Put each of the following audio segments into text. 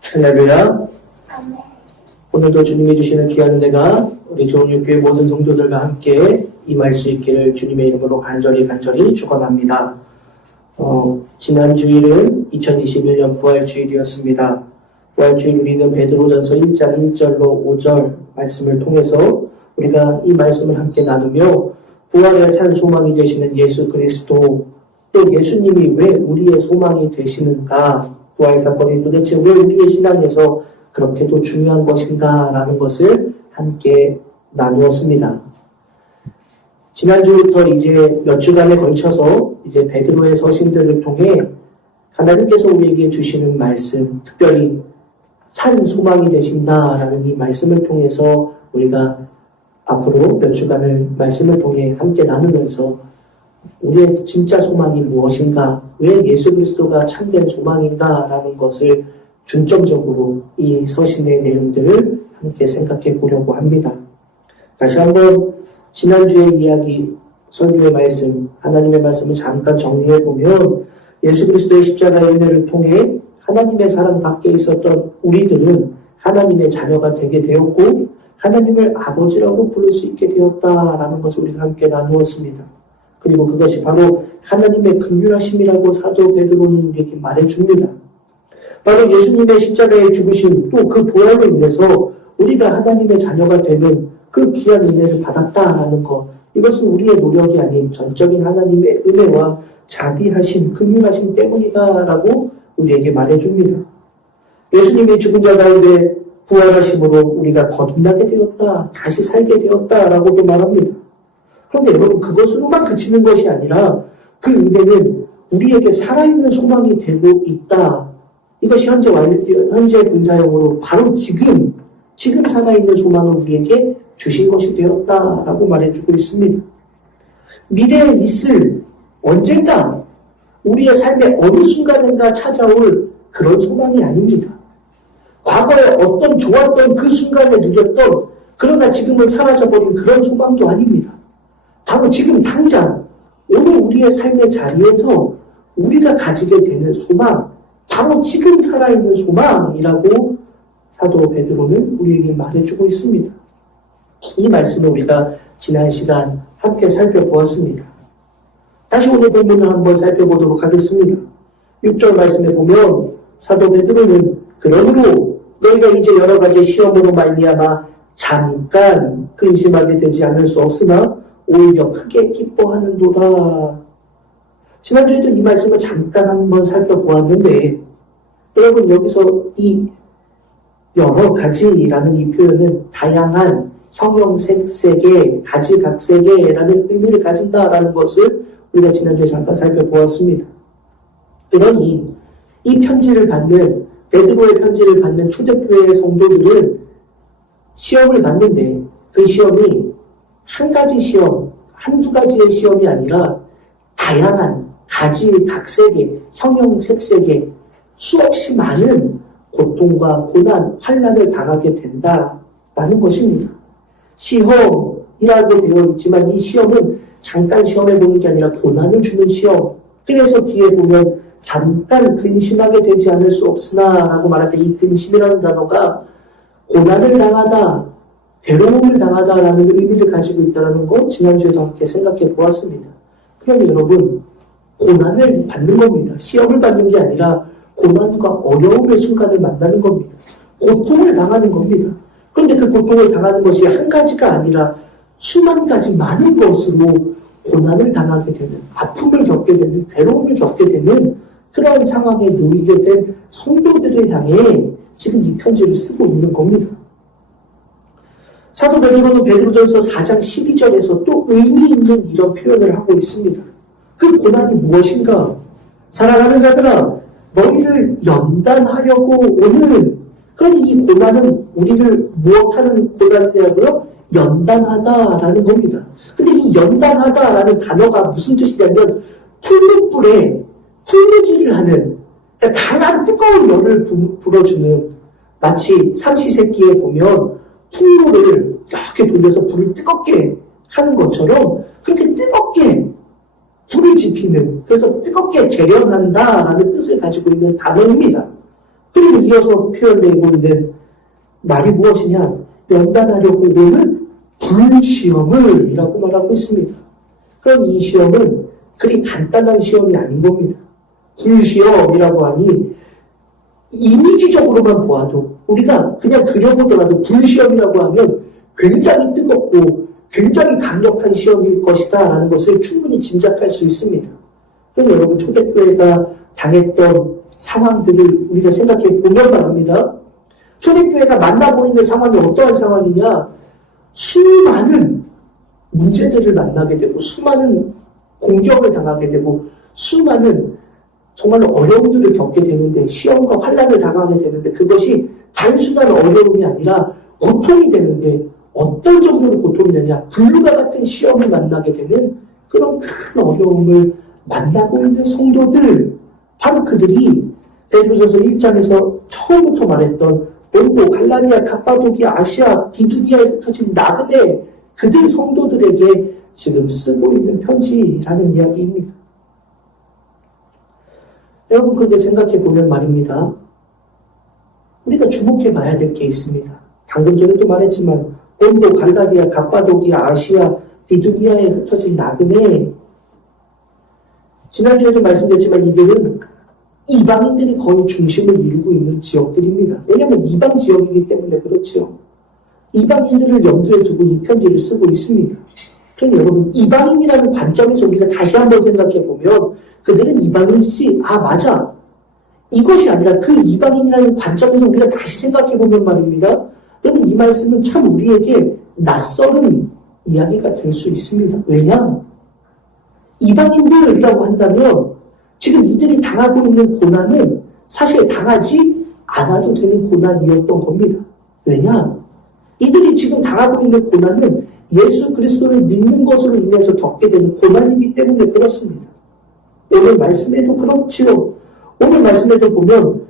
할렐루야. 오늘도 주님이 주시는 귀한 은혜가 우리 좋은 육교회 모든 성도들과 함께 임할 수 있기를 주님의 이름으로 간절히 축원합니다. 지난 주일은 2021년 부활주일이었습니다. 부활주일 우리는 베드로전서 1장 1절로 5절 말씀을 통해서 우리가 이 말씀을 함께 나누며 부활의 산 소망이 되시는 예수 그리스도, 또 예수님이 왜 우리의 소망이 되시는가, 부활 사건이 도대체 왜 우리의 신앙에서 그렇게도 중요한 것인가라는 것을 함께 나누었습니다. 지난주부터 이제 몇 주간에 걸쳐서 이제 베드로의 서신들을 통해 하나님께서 우리에게 주시는 말씀, 특별히 산 소망이 되신다라는 이 말씀을 통해서 우리가 앞으로 몇 주간을 말씀을 통해 함께 나누면서 우리의 진짜 소망이 무엇인가, 왜 예수 그리스도가 참된 소망인가라는 것을 중점적으로 이 서신의 내용들을 함께 생각해 보려고 합니다. 다시 한번 지난주의 이야기, 설교의 말씀, 하나님의 말씀을 잠깐 정리해 보면 예수 그리스도의 십자가의 은혜를 통해 하나님의 사랑 밖에 있었던 우리들은 하나님의 자녀가 되게 되었고 하나님을 아버지라고 부를 수 있게 되었다라는 것을 우리가 함께 나누었습니다. 그리고 그것이 바로 하나님의 긍휼하심이라고 사도 베드로는 우리에게 말해줍니다. 바로 예수님의 십자가의 죽으심, 또 그 부활로 인해서 우리가 하나님의 자녀가 되는 그 귀한 은혜를 받았다라는 것, 이것은 우리의 노력이 아닌 전적인 하나님의 은혜와 자비하심, 긍휼하심 때문이다라고 우리에게 말해줍니다. 예수님이 죽은 자 가운데 부활하심으로 우리가 거듭나게 되었다, 다시 살게 되었다라고도 말합니다. 그런데 여러분, 그것으로만 그치는 것이 아니라 그 은혜는 우리에게 살아있는 소망이 되고 있다. 이것이 현재 분사형으로 바로 지금 살아있는 소망을 우리에게 주신 것이 되었다라고 말해주고 있습니다. 미래에 있을 언젠가 우리의 삶의 어느 순간인가 찾아올 그런 소망이 아닙니다. 과거에 어떤 좋았던 그 순간에 누렸던, 그러나 지금은 사라져버린 그런 소망도 아닙니다. 바로 지금 당장 오늘 우리의 삶의 자리에서 우리가 가지게 되는 소망, 바로 지금 살아있는 소망이라고 사도 베드로는 우리에게 말해주고 있습니다. 이 말씀을 우리가 지난 시간 함께 살펴보았습니다. 다시 오늘 본문을 한번 살펴보도록 하겠습니다. 6절 말씀에 보면 사도 베드로는 그러므로 너희가 이제 여러 가지 시험으로 말미암아 잠깐 근심하게 되지 않을 수 없으나 오히려 크게 기뻐하는도다. 지난주에도 이 말씀을 잠깐 한번 살펴보았는데, 여러분, 여기서 이 여러 가지라는 이 표현은 다양한 형형색색의 가지각색의라는 의미를 가진다라는 것을 우리가 지난주에 잠깐 살펴보았습니다. 그러니 이 편지를 받는, 베드로의 편지를 받는 초대교회의 성도들은 시험을 받는데 그 시험이 한 가지 시험, 한두 가지의 시험이 아니라 다양한 가지각색의 형형색색의 수없이 많은 고통과 고난, 환난을 당하게 된다라는 것입니다. 시험이라고 되어 있지만 이 시험은 잠깐 시험해 보는 게 아니라 고난을 주는 시험. 그래서 뒤에 보면 잠깐 근심하게 되지 않을 수 없으나 라고 말할 때 이 근심이라는 단어가 고난을 당하다, 괴로움을 당하다라는 의미를 가지고 있다는 것 지난주에도 함께 생각해 보았습니다. 그러니 여러분, 고난을 받는 겁니다. 시험을 받는 게 아니라 고난과 어려움의 순간을 만나는 겁니다. 고통을 당하는 겁니다. 그런데 그 고통을 당하는 것이 한 가지가 아니라 수만 가지 많은 것으로 고난을 당하게 되는, 아픔을 겪게 되는, 괴로움을 겪게 되는 그런 상황에 놓이게 된 성도들을 향해 지금 이 편지를 쓰고 있는 겁니다. 사도 베드로는 베드로전서 4장 12절에서 또 의미 있는 이런 표현을 하고 있습니다. 그 고난이 무엇인가? 사랑하는 자들아, 너희를 연단하려고 오는, 그러니 이 고난은 우리를 무엇하는 고난이냐고요? 연단하다라는 겁니다. 근데 이 연단하다라는 단어가 무슨 뜻이냐면 풀무불에 풀무질을 하는, 그러니까 강한 뜨거운 열을 불어주는, 마치 삼시세끼에 보면 풍炉를 이렇게 돌려서 불을 뜨겁게 하는 것처럼 그렇게 뜨겁게 불을 지피는, 그래서 뜨겁게 재련한다라는 뜻을 가지고 있는 단어입니다. 이어서 표현되고 있는 말이 무엇이냐? 연단하려고 오는 불시험을 이라고 말하고 있습니다. 그럼 이 시험은 그리 간단한 시험이 아닌 겁니다. 불시험이라고 하니 이미지적으로만 보아도 우리가 그냥 그려보더라도 불시험이라고 하면 굉장히 뜨겁고 굉장히 강력한 시험일 것이다 라는 것을 충분히 짐작할 수 있습니다. 그럼 여러분 초대교회가 당했던 상황들을 우리가 생각해 보면 말합니다. 초대교회가 만나고 있는 상황이 어떠한 상황이냐? 수많은 문제들을 만나게 되고 수많은 공격을 당하게 되고 수많은 정말 어려움들을 겪게 되는데 시험과 환난을 당하게 되는데 그것이 단순한 어려움이 아니라 고통이 되는데 어떤 정도로 고통이 되냐? 불과 같은 시험을 만나게 되는 그런 큰 어려움을 만나고 있는 성도들, 바로 그들이 베드로전서 1장에서 처음부터 말했던 본도, 갈라디아, 갑바도기아, 아시아, 비두니아에 흩어진 나그네 그들 성도들에게 지금 쓰고 있는 편지라는 이야기입니다. 여러분 그런데 생각해 보면 말입니다. 우리가 주목해 봐야 될 게 있습니다. 방금 전에도 말했지만 본도, 갈라디아, 갑바도기아, 아시아, 비두니아에 흩어진 나그네 지난주에도 말씀드렸지만 이들은 이방인들이 거의 중심을 이루고 있는 지역들입니다. 왜냐하면 이방 지역이기 때문에 그렇죠. 이방인들을 염두에 두고 이 편지를 쓰고 있습니다. 그럼 여러분 이방인이라는 관점에서 우리가 다시 한번 생각해 보면 그들은 이방인이지 맞아. 이것이 아니라 그 이방인이라는 관점에서 우리가 다시 생각해 보면 말입니다. 여러분 이 말씀은 참 우리에게 낯설은 이야기가 될 수 있습니다. 왜냐? 이방인들이라고 한다면 지금 이들이 당하고 있는 고난은 사실 당하지 않아도 되는 고난이었던 겁니다. 왜냐? 이들이 지금 당하고 있는 고난은 예수 그리스도를 믿는 것으로 인해서 겪게 되는 고난이기 때문에 그렇습니다. 오늘 말씀에도 그렇지요. 오늘 말씀에도 보면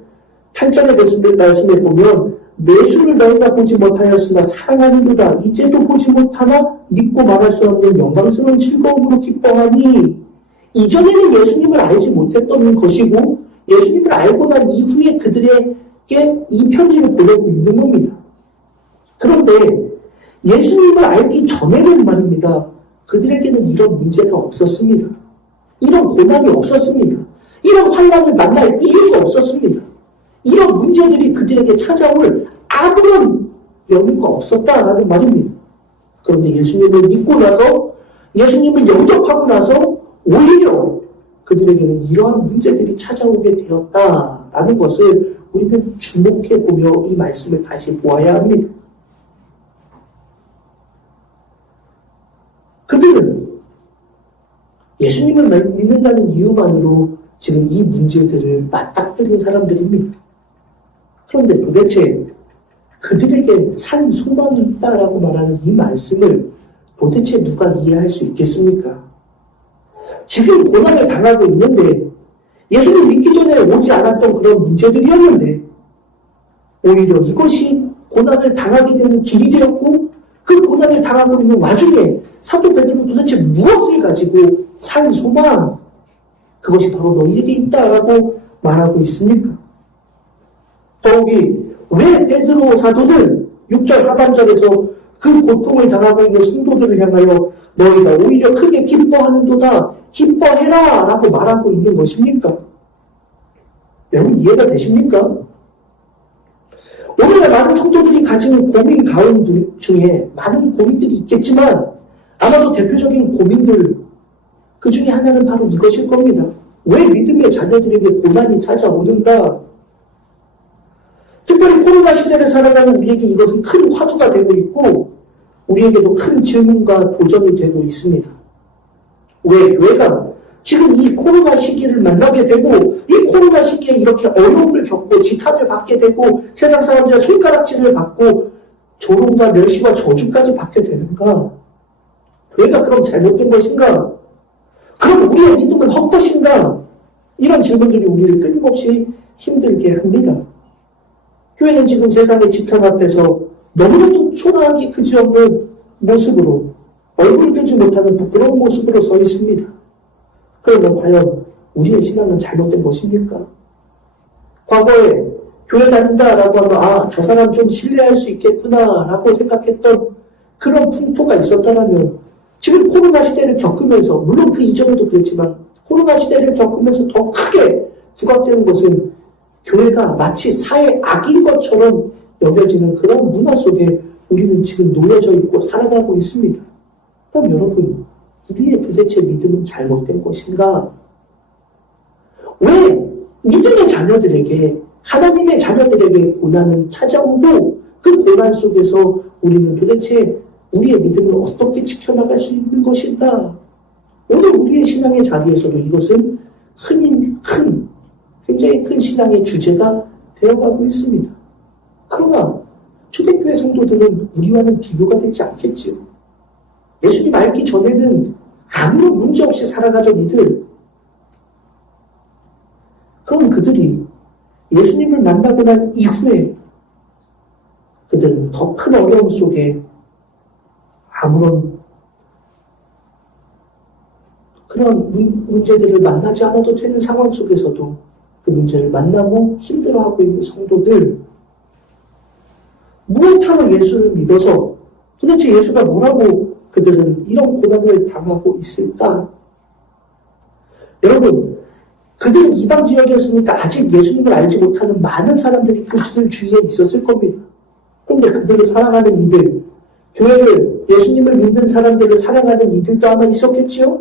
8절의 말씀에 보면 내수를 너희가 보지 못하였으나 사랑하는도다. 이제도 보지 못하나 믿고 말할 수 없는 영광스러운 즐거움으로 기뻐하니 이전에는 예수님을 알지 못했던 것이고 예수님을 알고 난 이후에 그들에게 이 편지를 보내고 있는 겁니다. 그런데 예수님을 알기 전에는 말입니다. 그들에게는 이런 문제가 없었습니다. 이런 고난이 없었습니다. 이런 환난을 만날 이유가 없었습니다. 이런 문제들이 그들에게 찾아올 아무런 여유가 없었다라는 말입니다. 그런데 예수님을 믿고 나서 예수님을 영접하고 나서 오히려 그들에게는 이러한 문제들이 찾아오게 되었다라는 것을 우리는 주목해보며 이 말씀을 다시 보아야 합니다. 그들은 예수님을 믿는다는 이유만으로 지금 이 문제들을 맞닥뜨린 사람들입니다. 그런데 도대체 그들에게 산 소망이 있다라고 말하는 이 말씀을 도대체 누가 이해할 수 있겠습니까? 지금 고난을 당하고 있는데 예수님 믿기 전에 오지 않았던 그런 문제들이었는데 오히려 이것이 고난을 당하게 되는 길이 되었고 그 고난을 당하고 있는 와중에 사도 베드로는 도대체 무엇을 가지고 산 소망 그것이 바로 너희에게 있다라고 말하고 있습니까? 더욱이 왜 베드로 사도는 6절 하반절에서 그 고통을 당하고 있는 성도들을 향하여 너희가 오히려 크게 기뻐하는도다 기뻐해라 라고 말하고 있는 것입니까? 여러분 이해가 되십니까? 오늘날 많은 성도들이 가지는 고민 가운데 중에 많은 고민들이 있겠지만 아마도 대표적인 고민들 그 중에 하나는 바로 이것일 겁니다. 왜 믿음의 자녀들에게 고난이 찾아오는가? 특별히 코로나 시대를 살아가는 우리에게 이것은 큰 화두가 되고 있고 우리에게도 큰 질문과 도전이 되고 있습니다. 왜 교회가 지금 이 코로나 시기를 만나게 되고 이 코로나 시기에 이렇게 어려움을 겪고 지탄을 받게 되고 세상 사람들의 손가락질을 받고 조롱과 멸시와 저주까지 받게 되는가? 교회가 그럼 잘못된 것인가? 그럼 우리의 믿음은 헛것인가? 이런 질문들이 우리를 끊임없이 힘들게 합니다. 교회는 지금 세상의 지탄 앞에서 너무나도 초라하기 그지없는 모습으로 얼굴을 들지 못하는 부끄러운 모습으로 서 있습니다. 그러면 과연 우리의 신앙은 잘못된 것입니까? 과거에 교회 다닌다라고 하면 아, 저 사람 좀 신뢰할 수 있겠구나라고 생각했던 그런 풍토가 있었다면 지금 코로나 시대를 겪으면서 물론 그 이전에도 그랬지만 코로나 시대를 겪으면서 더 크게 부각되는 것은 교회가 마치 사회 악인 것처럼 여겨지는 그런 문화 속에 우리는 지금 놓여져 있고 살아가고 있습니다. 그럼 여러분, 우리의 도대체 믿음은 잘못된 것인가? 왜 믿음의 자녀들에게, 하나님의 자녀들에게 고난은 찾아오고 그 고난 속에서 우리는 도대체 우리의 믿음을 어떻게 지켜나갈 수 있는 것인가? 오늘 우리의 신앙의 자리에서도 이것은 굉장히 큰 신앙의 주제가 되어가고 있습니다. 그러나 초대교회 성도들은 우리와는 비교가 되지 않겠지요. 예수님 알기 전에는 아무런 문제 없이 살아가던 이들, 그럼 그들이 예수님을 만나고 난 이후에 그들은 더 큰 어려움 속에 아무런 그런 문제들을 만나지 않아도 되는 상황 속에서도 그 문제를 만나고 힘들어하고 있는 성도들, 무엇하러 예수를 믿어서 도대체 예수가 뭐라고 그들은 이런 고난을 당하고 있을까? 여러분, 그들은 이방 지역이었으니까 아직 예수님을 알지 못하는 많은 사람들이 그들 주위에 있었을 겁니다. 그런데 그들을 사랑하는 이들, 교회를, 예수님을 믿는 사람들을 사랑하는 이들도 아마 있었겠지요?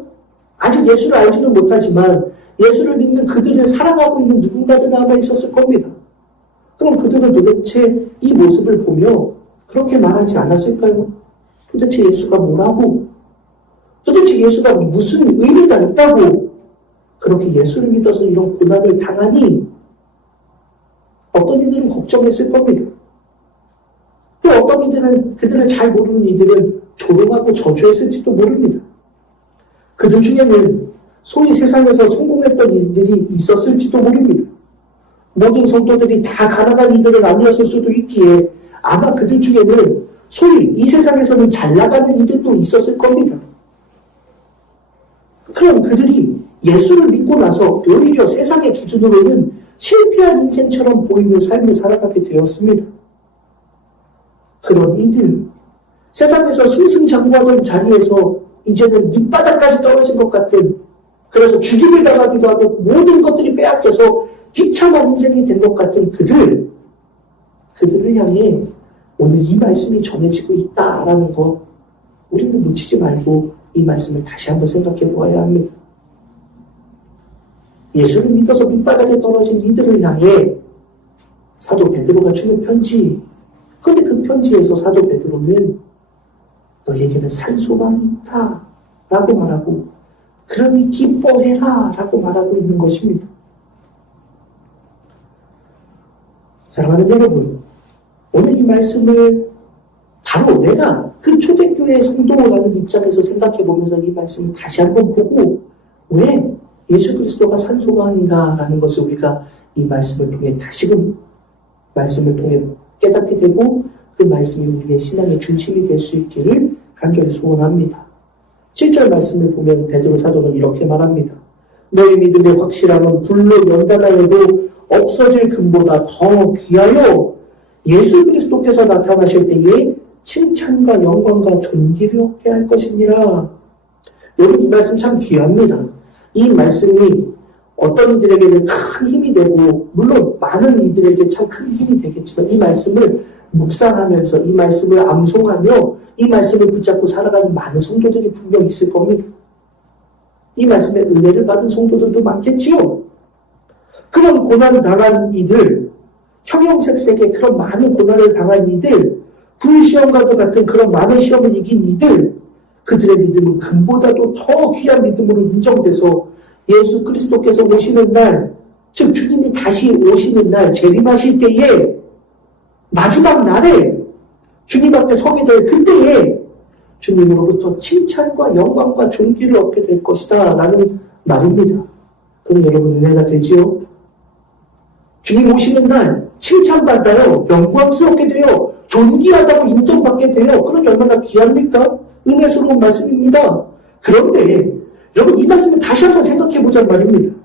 아직 예수를 알지는 못하지만 예수를 믿는 그들을 사랑하고 있는 누군가들은 아마 있었을 겁니다. 그럼 그들은 도대체 이 모습을 보며 그렇게 말하지 않았을까요? 도대체 예수가 뭐라고? 도대체 예수가 무슨 의미가 있다고? 그렇게 예수를 믿어서 이런 고난을 당하니 어떤 이들은 걱정했을 겁니다. 또 어떤 이들은 그들을 잘 모르는 이들은 조롱하고 저주했을지도 모릅니다. 그들 중에는 소위 세상에서 성공했던 이들이 있었을지도 모릅니다. 모든 성도들이 다 가난한 이들은 아니었을 수도 있기에 아마 그들 중에는 소위 이 세상에서는 잘 나가는 이들도 있었을 겁니다. 그럼 그들이 예수를 믿고 나서 오히려 세상의 기준으로는 실패한 인생처럼 보이는 삶을 살아가게 되었습니다. 그런 이들, 세상에서 승승장구하던 자리에서 이제는 밑바닥까지 떨어진 것 같은, 그래서 죽임을 당하기도 하고 모든 것들이 빼앗겨서 비참한 인생이 된 것 같은 그들을 향해 오늘 이 말씀이 전해지고 있다라는 거 우리는 놓치지 말고 이 말씀을 다시 한번 생각해 보아야 합니다. 예수를 믿어서 밑바닥에 떨어진 이들을 향해 사도 베드로가 주는 편지, 그런데 그 편지에서 사도 베드로는 너에게는 산 소망이 있다 라고 말하고 그러니 기뻐해라 라고 말하고 있는 것입니다. 사랑하는 여러분, 오늘 이 말씀을 바로 내가 그 초대교회 성도라는 입장에서 생각해 보면서 이 말씀을 다시 한번 보고 왜 예수 그리스도가 산 소망인가라는 것을 우리가 이 말씀을 통해 다시금 말씀을 통해 깨닫게 되고 그 말씀이 우리의 신앙의 중심이 될 수 있기를 간절히 소원합니다. 7절 말씀을 보면 베드로 사도는 이렇게 말합니다. 너희 믿음의 확실함은 불로 연단하여도 없어질 금보다 더 귀하여 예수 그리스도께서 나타나실 때에 칭찬과 영광과 존귀를 얻게 할 것이니라. 여러분, 이 말씀 참 귀합니다. 이 말씀이 어떤 이들에게는 큰 힘이 되고 물론 많은 이들에게 참 큰 힘이 되겠지만 이 말씀을 묵상하면서 이 말씀을 암송하며 이 말씀을 붙잡고 살아가는 많은 성도들이 분명 있을 겁니다. 이 말씀에 은혜를 받은 성도들도 많겠지요. 그런 고난을 당한 이들, 형형색색의 그런 많은 고난을 당한 이들, 불시험과도 같은 그런 많은 시험을 이긴 이들, 그들의 믿음은 금보다도 더 귀한 믿음으로 인정돼서 예수 그리스도께서 오시는 날, 즉 주님이 다시 오시는 날, 재림하실 때에 마지막 날에 주님 앞에 서게 될 그때에 주님으로부터 칭찬과 영광과 존귀를 얻게 될 것이다 라는 말입니다. 그럼 여러분 은혜가 되지요? 주님 오시는 날 칭찬받아요. 영광스럽게 돼요. 존귀하다고 인정받게 돼요. 그러니 얼마나 귀합니까? 은혜스러운 말씀입니다. 그런데 여러분 이 말씀을 다시 한번 생각해 보자는 말입니다.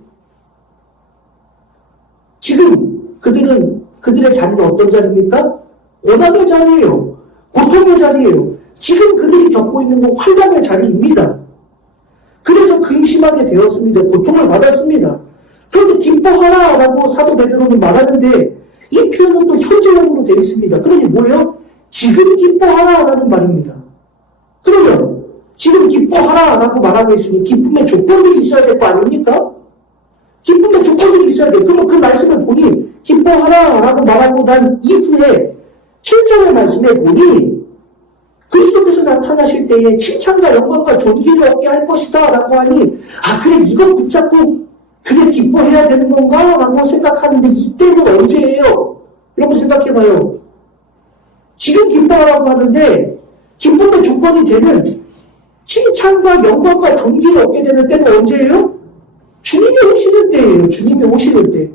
지금 그들은 그들의 자리는 어떤 자리입니까? 고난의 자리예요. 고통의 자리예요. 지금 그들이 겪고 있는 건 환난의 자리입니다. 그래서 근심하게 되었습니다. 고통을 받았습니다. 그런데 기뻐하라라고 사도 베드로는 말하는데 이 표현은 또 현재형으로 되어 있습니다. 그러니 뭐예요? 지금 기뻐하라라는 말입니다. 그러면 지금 기뻐하라라고 말하고 있으니 기쁨의 조건들이 있어야 될 거 아닙니까? 기쁨의 조건들이 있어야 돼요. 그러면 그 말씀을 보니 기뻐하라라고 말하고 난 이후에 7절의 말씀에 보니 그리스도께서 나타나실 때에 칭찬과 영광과 존귀를 얻게 할 것이다 라고 하니 그래 이걸 붙잡고 그게 기뻐해야 되는 건가? 라고 생각하는데 이때는 언제예요? 여러분 생각해봐요. 지금 기뻐하라고 하는데 기쁨의 조건이 되는 칭찬과 영광과 존귀를 얻게 되는 때는 언제예요? 주님이 오시는 때예요. 주님이 오시는 때.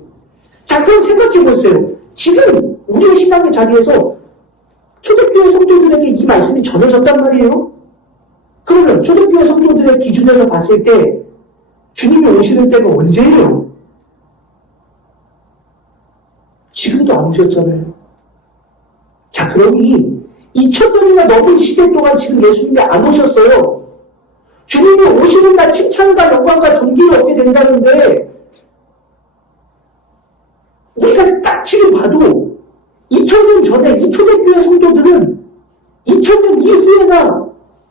자, 그럼 생각해보세요. 지금 우리의 신앙의 자리에서 초대교회 성도들에게 이 말씀이 전해졌단 말이에요. 그러면 초대교회 성도들의 기준에서 봤을 때 주님이 오시는 때가 언제예요? 지금도 안 오셨잖아요. 자, 그러니 2000년이나 넘은 시대 동안 지금 예수님이 안 오셨어요. 주님이 오시는 날 칭찬과 영광과 존귀를 얻게 된다는데 우리가 딱 지금 봐도 2000년 전에 이 초대교회 성도들은 2000년 이후에나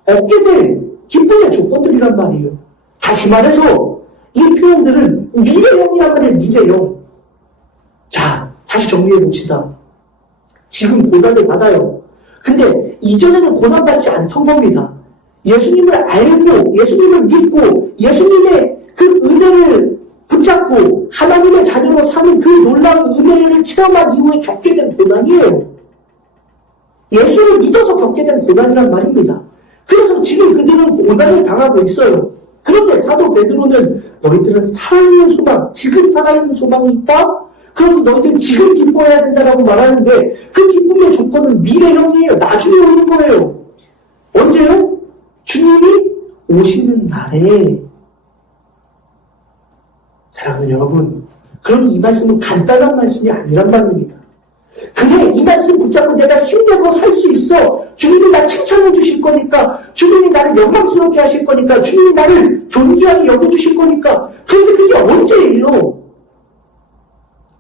얻게 될 기쁨의 조건들이란 말이에요. 다시 말해서 이 표현들은 미래형이란 말이에요. 미래형. 자, 다시 정리해봅시다. 지금 고난을 받아요. 근데 이전에는 고난받지 않던 겁니다. 예수님을 알고 예수님을 믿고 예수님의 그 은혜를 붙잡고 하나님의 자녀로 사는 그 놀라운 은혜를 체험한 이후에 겪게 된 고난이에요. 예수를 믿어서 겪게 된 고난이란 말입니다. 그래서 지금 그들은 고난을 당하고 있어요. 그런데 사도 베드로는 너희들은 살아있는 소망, 지금 살아있는 소망이 있다? 그럼 너희들은 지금 기뻐해야 된다라고 말하는데 그 기쁨의 조건은 미래형이에요. 나중에 오는 거예요. 언제요? 주님이 오시는 날에. 사랑하는 여러분, 그럼 이 말씀은 간단한 말씀이 아니란 말입니다. 그래, 이 말씀 붙잡고 내가 힘내고 살 수 있어. 주님이 나 칭찬해 주실 거니까, 주님이 나를 영광스럽게 하실 거니까, 주님이 나를 존귀하게 여겨주실 거니까. 그런데 그게 언제예요?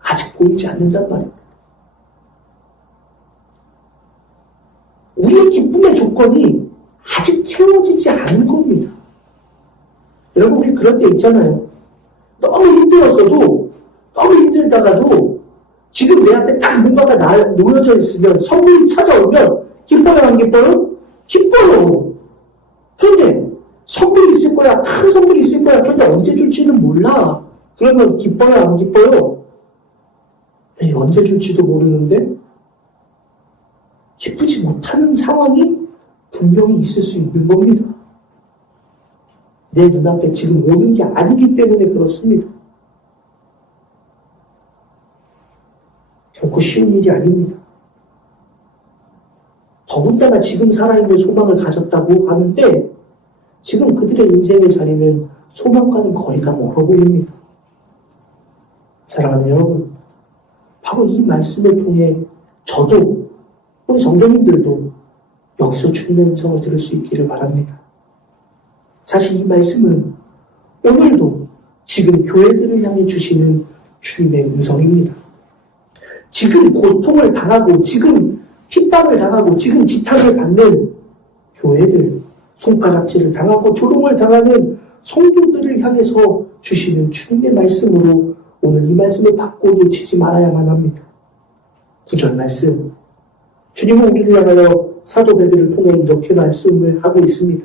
아직 보이지 않는단 말입니다. 우리의 기쁨의 조건이 아직 채워지지 않은 겁니다. 여러분, 우리 그런 데 있잖아요. 너무 힘들었어도, 너무 힘들다가도, 지금 내 앞에 딱 뭔가가 놓여져 있으면, 선물이 찾아오면, 기뻐요, 안 기뻐요? 기뻐요. 그런데, 선물이 있을 거야, 큰 선물이 있을 거야. 그런데 언제 줄지는 몰라. 그러면 기뻐요, 안 기뻐요? 언제 줄지도 모르는데, 기쁘지 못하는 상황이 분명히 있을 수 있는 겁니다. 내 눈앞에 지금 오는 게 아니기 때문에 그렇습니다. 결코 쉬운 일이 아닙니다. 더군다나 지금 살아있는 소망을 가졌다고 하는데 지금 그들의 인생의 자리는 소망과는 거리가 멀어 보입니다. 사랑하는 여러분, 바로 이 말씀을 통해 저도 우리 성도님들도 여기서 주님의 음성을 들을 수 있기를 바랍니다. 사실 이 말씀은 오늘도 지금 교회들을 향해 주시는 주님의 음성입니다. 지금 고통을 당하고 지금 핍박을 당하고 지금 지탄을 받는 교회들, 손가락질을 당하고 조롱을 당하는 성도들을 향해서 주시는 주님의 말씀으로 오늘 이 말씀을 받고 놓치지 말아야만 합니다. 9절 말씀, 주님은 우리를 향하여 사도 베드로를 통해 이렇게 말씀을 하고 있습니다.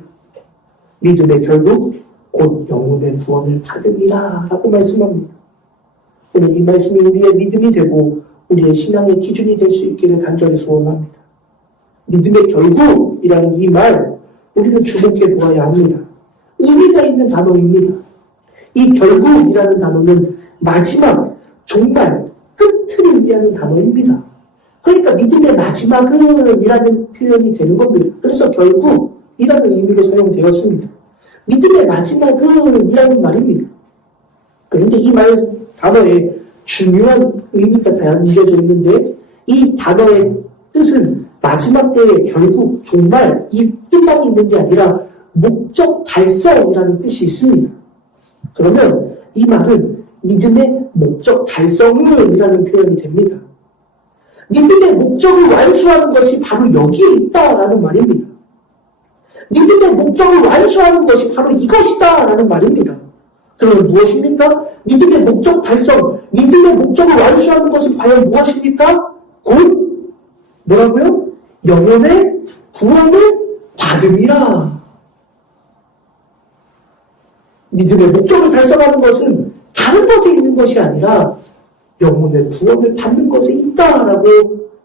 믿음의 결국 곧 영혼의 구원을 받으리라 라고 말씀합니다. 오늘 이 말씀이 우리의 믿음이 되고 우리의 신앙의 기준이 될 수 있기를 간절히 소원합니다. 믿음의 결국이라는 이 말 우리는 주목해 보아야 합니다. 의미가 있는 단어입니다. 이 결국이라는 단어는 마지막, 정말 끝을 의미하는 단어입니다. 그러니까 믿음의 마지막은 이라는 표현이 되는 겁니다. 그래서 결국이라는 의미로 사용되었습니다. 믿음의 마지막은 이라는 말입니다. 그런데 이 단어에 중요한 의미가 담겨져 있는데 이 단어의 뜻은 마지막 때에 결국 정말 이 끝만이 있는 게 아니라 목적 달성이라는 뜻이 있습니다. 그러면 이 말은 믿음의 목적 달성은 이라는 표현이 됩니다. 믿음의 목적을 완수하는 것이 바로 여기에 있다라는 말입니다. 믿음의 목적을 완수하는 것이 바로 이것이다라는 말입니다. 그러면 무엇입니까? 믿음의 목적 달성, 믿음의 목적을 완수하는 것은 과연 무엇입니까? 곧 뭐라고요? 영혼의 구원을 받음이라. 믿음의 목적을 달성하는 것은 다른 것에 있는 것이 아니라 영혼의 구원을 받는 것에 있다라고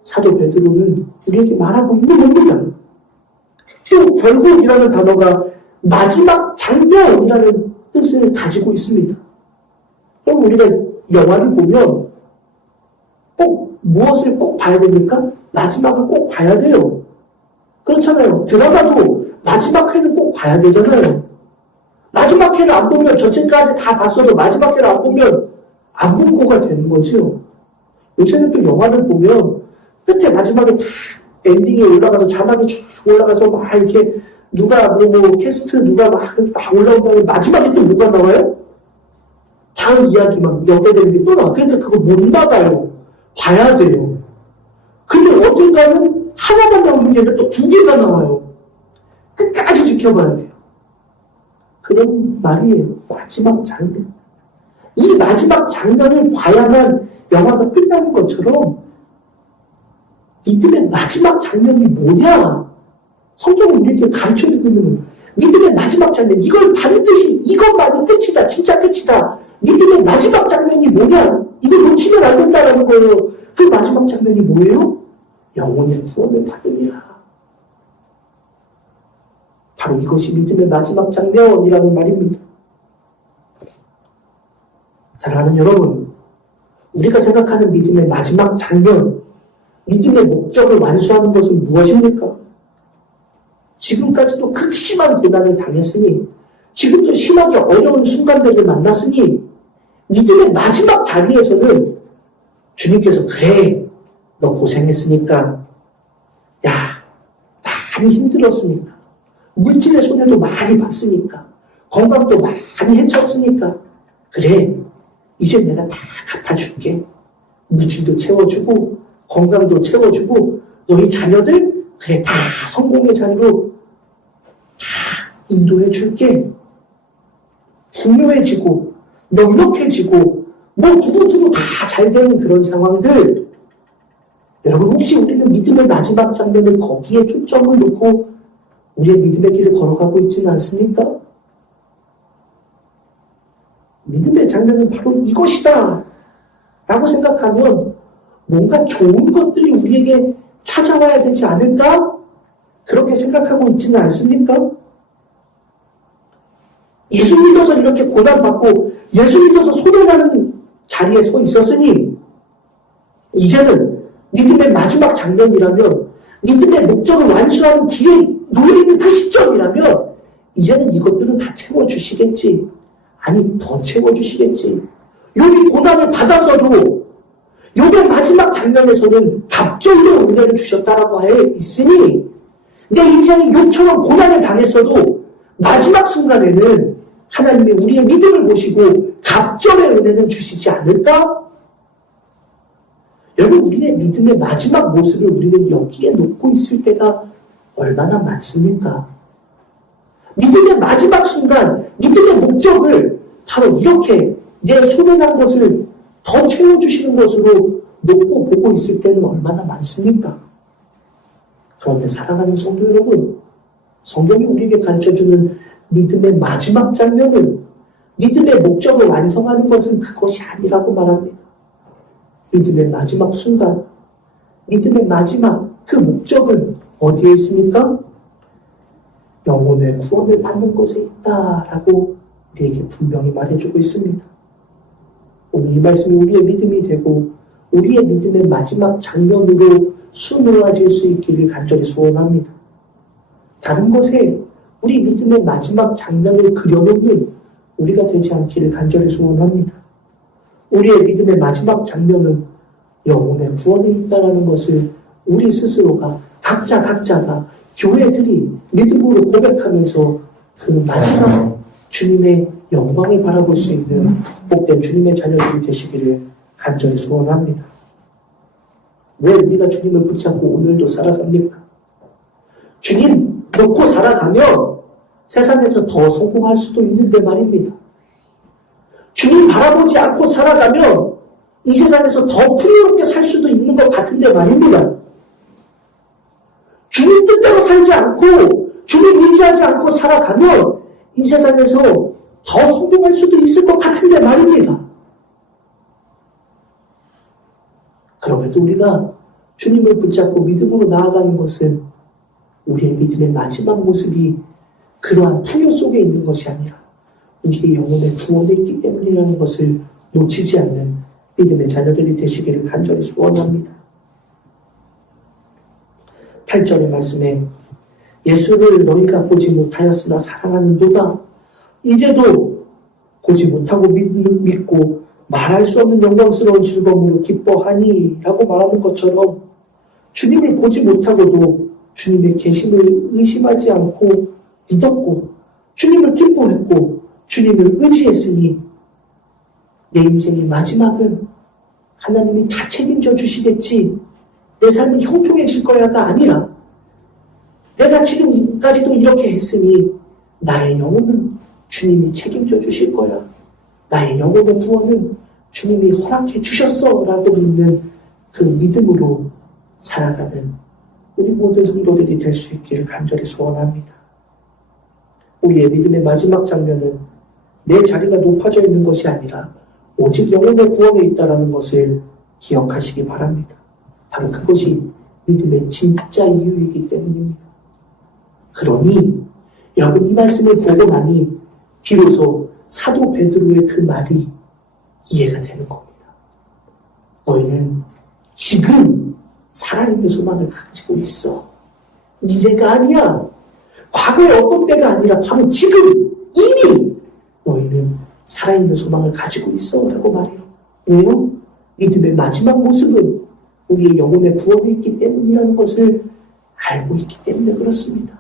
사도 베드로는 우리에게 말하고 있는 겁니다. 또 결국이라는 단어가 마지막 장면이라는 뜻을 가지고 있습니다. 그럼 우리가 영화를 보면 꼭 무엇을 꼭 봐야 됩니까? 마지막을 꼭 봐야 돼요. 그렇잖아요. 드라마도 마지막 회는 꼭 봐야 되잖아요. 마지막 회를 안 보면 전체까지 다 봤어도 마지막 회를 안 보면 안 본 거가 되는 거죠. 요새는 또 영화를 보면 끝에 마지막에 다 엔딩에 올라가서 자막이 쭉 올라가서 막 이렇게 누가 뭐 캐스트 누가 막 올라오면 마지막에 또 뭐가 나와요? 다음 이야기 막 연결되는 게 또 나와. 그러니까 그거 못 나가요. 봐야 돼요. 근데 어딘가는 하나만 나오는 게 아니라 또 두 개가 나와요. 끝까지 지켜봐야 돼요. 그런 말이에요. 마지막 장면. 이 마지막 장면을 봐야만 영화가 끝나는 것처럼 믿음의 마지막 장면이 뭐냐? 성경은 우리에게 가르쳐주고 있는 거예요. 믿음의 마지막 장면, 이걸 반드시 이것만이 끝이다. 진짜 끝이다. 믿음의 마지막 장면이 뭐냐? 이걸 놓치면 안 된다는 거예요. 그 마지막 장면이 뭐예요? 영혼의 구원을 받으리라. 바로 이것이 믿음의 마지막 장면이라는 말입니다. 사랑하는 여러분, 우리가 생각하는 믿음의 마지막 장면, 믿음의 목적을 완수하는 것은 무엇입니까? 지금까지도 극심한 고난을 당했으니, 지금도 심하게 어려운 순간들을 만났으니, 믿음의 마지막 자리에서는 주님께서 그래, 너 고생했으니까, 야, 많이 힘들었으니까, 물질의 손해도 많이 봤으니까, 건강도 많이 해쳤으니까, 그래, 이제 내가 다 갚아줄게. 물질도 채워주고, 건강도 채워주고, 너희 자녀들, 그래, 다 성공의 자리로 다 인도해줄게. 풍요해지고, 넉넉해지고, 뭐 두루두루 다 잘 되는 그런 상황들. 여러분, 혹시 우리는 믿음의 마지막 장면을 거기에 초점을 놓고 우리의 믿음의 길을 걸어가고 있지는 않습니까? 믿음의 장면은 바로 이것이다 라고 생각하면 뭔가 좋은 것들이 우리에게 찾아와야 되지 않을까? 그렇게 생각하고 있지는 않습니까? 예수 믿어서 이렇게 고난받고 예수 믿어서 손해나는 자리에 서 있었으니 이제는 믿음의 마지막 장면이라면 믿음의 목적을 완수하는 길에 놓여있는 그 시점이라면 이제는 이것들은 다 채워주시겠지. 아니 더 채워주시겠지. 욥이 고난을 받았어도 욥의 마지막 장면에서는 갑절로 은혜를 주셨다라고 하여 있으니 내 인생이 욥처럼 고난을 당했어도 마지막 순간에는 하나님이 우리의 믿음을 보시고 갑절의 은혜는 주시지 않을까? 여러분 우리의 믿음의 마지막 모습을 우리는 여기에 놓고 있을 때가 얼마나 많습니까? 믿음의 마지막 순간, 믿음의 목적을 바로 이렇게 내 손에 난 것을 더 채워주시는 것으로 놓고 보고 있을 때는 얼마나 많습니까? 그런데 사랑하는 성도 여러분, 성경이 우리에게 가르쳐주는 믿음의 마지막 장면은 믿음의 목적을 완성하는 것은 그것이 아니라고 말합니다. 믿음의 마지막 순간, 믿음의 마지막 그 목적은 어디에 있습니까? 영혼의 구원을 받는 것에 있다라고 우리에게 분명히 말해주고 있습니다. 오늘 이 말씀이 우리의 믿음이 되고 우리의 믿음의 마지막 장면으로 수놓아질 수 있기를 간절히 소원합니다. 다른 것에 우리 믿음의 마지막 장면을 그려놓는 우리가 되지 않기를 간절히 소원합니다. 우리의 믿음의 마지막 장면은 영혼의 구원에 있다는 것을 우리 스스로가 각자가 교회들이 믿음으로 고백하면서 그 마지막 주님의 영광을 바라볼 수 있는 복된 주님의 자녀들이 되시기를 간절히 소원합니다. 왜 우리가 주님을 붙잡고 오늘도 살아갑니까? 주님 놓고 살아가면 세상에서 더 성공할 수도 있는데 말입니다. 주님 바라보지 않고 살아가면 이 세상에서 더 풍요롭게 살 수도 있는 것 같은데 말입니다. 주님 뜻대로 살지 않고 주님 의지하지 않고 살아가면 이 세상에서 더 성공할 수도 있을 것 같은데 말입니다. 그럼에도 우리가 주님을 붙잡고 믿음으로 나아가는 것은 우리의 믿음의 마지막 모습이 그러한 풍요 속에 있는 것이 아니라 우리의 영혼의 구원에 있기 때문이라는 것을 놓치지 않는 믿음의 자녀들이 되시기를 간절히 소원합니다. 8절의 말씀에 예수를 너희가 보지 못하였으나 사랑하는도다. 이제도 보지 못하고 믿고 말할 수 없는 영광스러운 즐거움으로 기뻐하니 라고 말하는 것처럼 주님을 보지 못하고도 주님의 계심을 의심하지 않고 믿었고 주님을 기뻐했고 주님을 의지했으니 내 인생의 마지막은 하나님이 다 책임져 주시겠지, 내 삶은 형통해질 거야가 아니라 내가 지금까지도 이렇게 했으니 나의 영혼은 주님이 책임져 주실 거야, 나의 영혼의 구원은 주님이 허락해 주셨어 라고 믿는 그 믿음으로 살아가는 우리 모든 성도들이 될 수 있기를 간절히 소원합니다. 우리의 믿음의 마지막 장면은 내 자리가 높아져 있는 것이 아니라 오직 영혼의 구원에 있다는 것을 기억하시기 바랍니다. 바로 그것이 믿음의 진짜 이유이기 때문입니다. 그러니 여러분 이 말씀을 보고 나니 비로소 사도 베드로의 그 말이 이해가 되는 겁니다. 너희는 지금 살아있는 소망을 가지고 있어. 미래가 아니야. 과거의 어떤 때가 아니라 바로 지금 이미 너희는 살아있는 소망을 가지고 있어 라고 말해요. 왜요? 믿음의 마지막 모습은 우리의 영혼의 구원에 있기 때문이라는 것을 알고 있기 때문에 그렇습니다.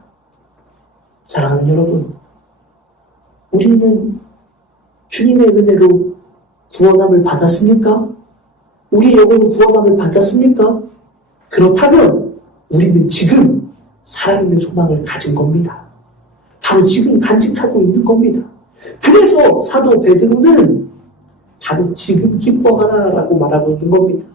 사랑하는 여러분, 우리는 주님의 은혜로 구원함을 받았습니까? 우리의 영혼은 구원함을 받았습니까? 그렇다면 우리는 지금 살아있는 소망을 가진 겁니다. 바로 지금 간직하고 있는 겁니다. 그래서 사도 베드로는 바로 지금 기뻐하라라고 말하고 있는 겁니다.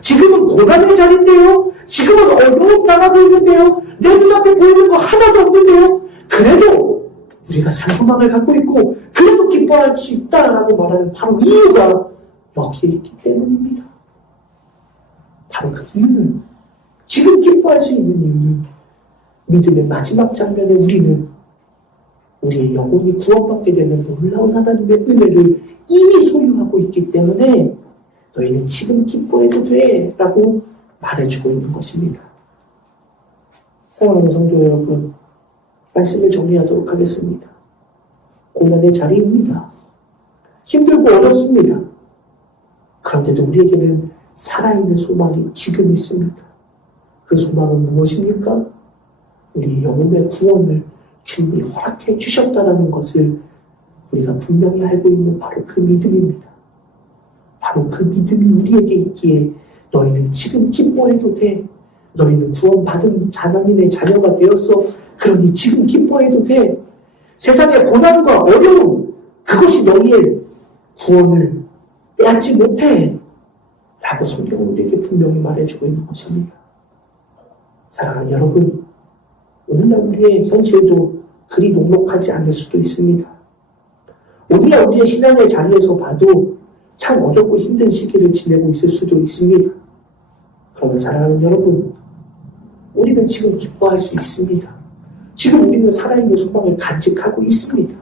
지금은 고난의 자리인데요. 지금은 어려움 당하고 있는데요. 내 눈앞에 보이는 거 하나도 없는데요. 그래도 우리가 산소망을 갖고 있고 그래도 기뻐할 수 있다라고 말하는 바로 이유가 여기에 있기 때문입니다. 바로 그 이유는, 지금 기뻐할 수 있는 이유는 믿음의 마지막 장면에 우리는 우리의 영혼이 구원받게 되는 놀라운 하나님의 은혜를 이미 소유하고 있기 때문에 너희는 지금 기뻐해도 돼 라고 말해주고 있는 것입니다. 사랑하는 성도 여러분, 말씀을 정리하도록 하겠습니다. 고난의 자리입니다. 힘들고 어렵습니다. 그런데도 우리에게는 살아있는 소망이 지금 있습니다. 그 소망은 무엇입니까? 우리 영혼의 구원을 주님이 허락해 주셨다는 것을 우리가 분명히 알고 있는 바로 그 믿음입니다. 바로 그 믿음이 우리에게 있기에 너희는 지금 기뻐해도 돼. 너희는 구원받은 하나님의 자녀가 되었어. 그러니 지금 기뻐해도 돼. 세상의 고난과 어려움, 그것이 너희의 구원을 빼앗지 못해. 라고 성경은 우리에게 분명히 말해주고 있는 것입니다. 사랑하는 여러분, 오늘날 우리의 현실도 그리 녹록하지 않을 수도 있습니다. 오늘날 우리의 신앙의 자리에서 봐도 참 어렵고 힘든 시기를 지내고 있을 수도 있습니다. 그러나 사랑하는 여러분, 우리는 지금 기뻐할 수 있습니다. 지금 우리는 살아있는 소망을 간직하고 있습니다.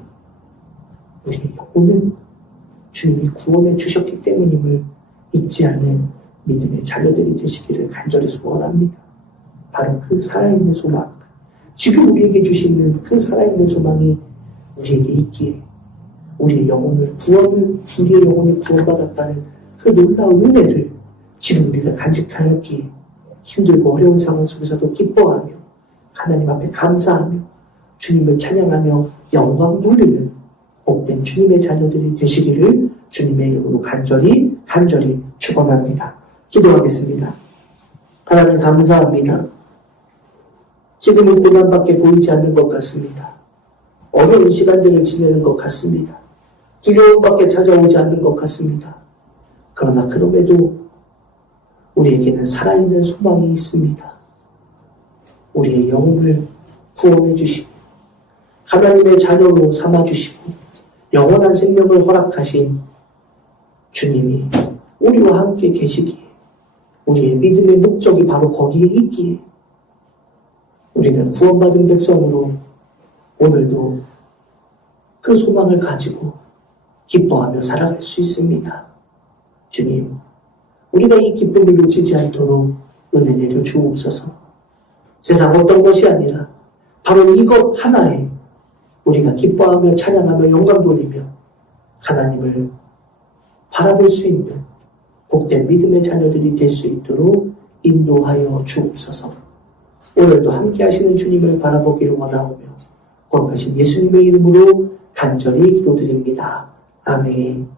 우리의 영혼은 주님이 구원해 주셨기 때문임을 잊지 않는 믿음의 자녀들이 되시기를 간절히 소원합니다. 바로 그 살아있는 소망, 지금 우리에게 주시는 그 살아있는 소망이 우리에게 있기에 우리의 영혼이 구원받았다는 그 놀라운 은혜를 지금 우리가 간직하였기에 힘들고 어려운 상황 속에서도 기뻐하며 하나님 앞에 감사하며 주님을 찬양하며 영광 돌리는 복된 주님의 자녀들이 되시기를 주님의 이름으로 간절히 축원합니다. 기도하겠습니다. 하나님 감사합니다. 지금은 고난밖에 보이지 않는 것 같습니다. 어려운 시간들을 지내는 것 같습니다. 두려움밖에 찾아오지 않는 것 같습니다. 그러나 그럼에도 우리에게는 살아있는 소망이 있습니다. 우리의 영혼을 구원해 주시고 하나님의 자녀로 삼아주시고 영원한 생명을 허락하신 주님이 우리와 함께 계시기에 우리의 믿음의 목적이 바로 거기에 있기에 우리는 구원받은 백성으로 오늘도 그 소망을 가지고 기뻐하며 살아갈 수 있습니다. 주님, 우리가 이 기쁨을 놓치지 않도록 은혜 내려 주옵소서. 세상 어떤 것이 아니라 바로 이것 하나에 우리가 기뻐하며 찬양하며 영광 돌리며 하나님을 바라볼 수 있는 복된 믿음의 자녀들이 될 수 있도록 인도하여 주옵소서. 오늘도 함께 하시는 주님을 바라보기를 원하오며 거룩하신 예수님의 이름으로 간절히 기도드립니다. 아멘.